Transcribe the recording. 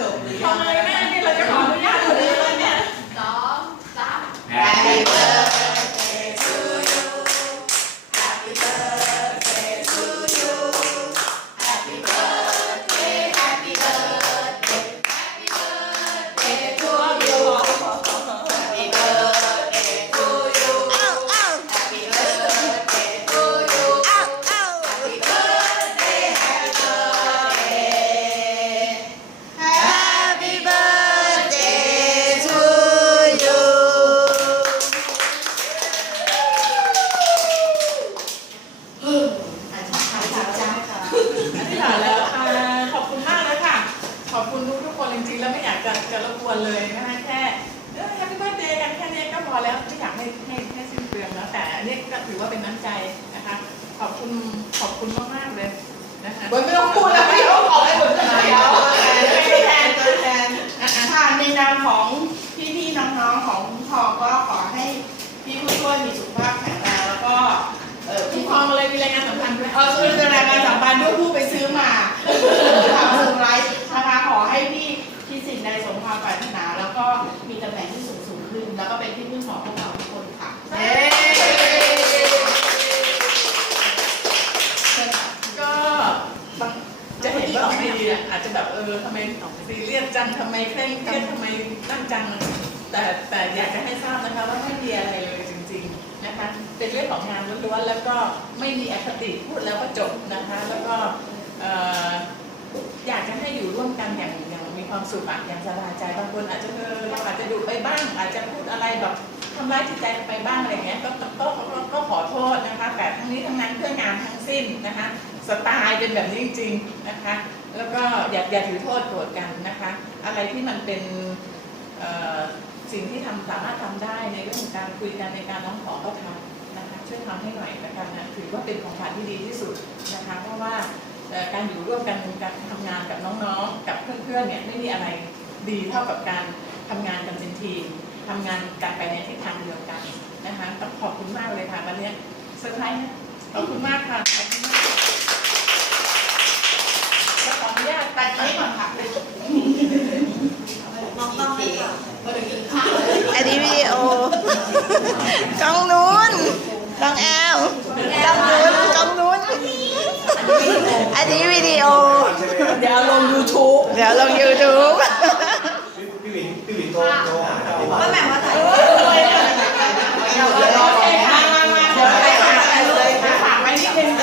จบหรือทำ เลยนะคะแค่เออ Happy Birthday กันแค่นี้ก็พอแล้วไม่อยากให้ให้ให้สิ้นเปลืองแล้วแต่อันนี้ก็ถือว่าเป็นน้ำใจนะคะ ขอบคุณขอบคุณมากๆเลยนะคะบนไม่ต้องพูดแล้วพี่เขาบอกให้หมดเลยแล้วตัวแทนตัวแทนค่ะในนามของพี่ๆน้องๆของคุณพ่อก็ขอให้พี่ผู้ช่วยมีสุขภาพแข็งแรงแล้วก็เออทุพี่กพครนมาเลยมีรายงานสำคัญด้วย ก็มีตำแหน่งที่สูงสูงขึ้น แล้วก็เป็นที่พึ่งของพวกเราทุกคนค่ะเย้เชิญค่ะก็บางจะเห็นว่าบางทีอะอาจจะแบบเออทำไมซีเรียสจังทำไมเคร่งเครียดทำไมนั่งจัง แต่แต่อยากจะให้ทราบนะคะว่าไม่มีอะไรเลยจริงๆนะคะ เป็นเรื่องของงานล้วนๆแล้วก็ไม่มีอคติพูดแล้วก็จบนะคะ แล้วก็เอ่ออยากจะให้อยู่ร่วมกันอย่างอย่างมี ความสุขอะอย่างสบายใจบางคนอาจจะเออเราอาจจะดุไปบ้าง อาจจะพูดอะไรแบบทำร้ายจิตใจไปบ้างอะไรเงี้ยก็ก็ก็ก็ก็ขอโทษนะคะ แต่ทั้งนี้ทั้งนั้นเพื่องานทั้งสิ้นนะคะ สไตล์เป็นแบบนี้จริงๆนะคะ แล้วก็อย่าอย่าถือโทษโกรธกันนะคะ อะไรที่มันเป็นสิ่งที่ทำสามารถทำได้ในเรื่องของการคุยกันในการร้องขอก็ทำนะคะช่วยทำให้หน่อยนะคะนะถือว่าเป็นของขวัญที่ดีที่สุดนะคะ เพราะว่า การอยู่ร่วมกันการทำงานกับน้องๆ กับเพื่อนๆเนี่ยไม่มีอะไรดีเท่ากับการทำงานกันเป็นทีมทำงานกันไปในทิศทางเดียวกันนะคะต้องขอบคุณมากเลยค่ะวันนี้เซอร์ไพรส์นะขอบคุณมากค่ะขอบคุณมากแล้วขออนุญาตตัดนี้ก่อนค่ะมองต้องเลยค่ะพอถึงกินข้าวเลยอันนี้วิดีโอกล้องนู้นกล้องแอลกล้องนู้นกล้องนู้น อันนี้วิดีโอ เดี๋ยวเอาลง YouTube เดี๋ยวลง YouTube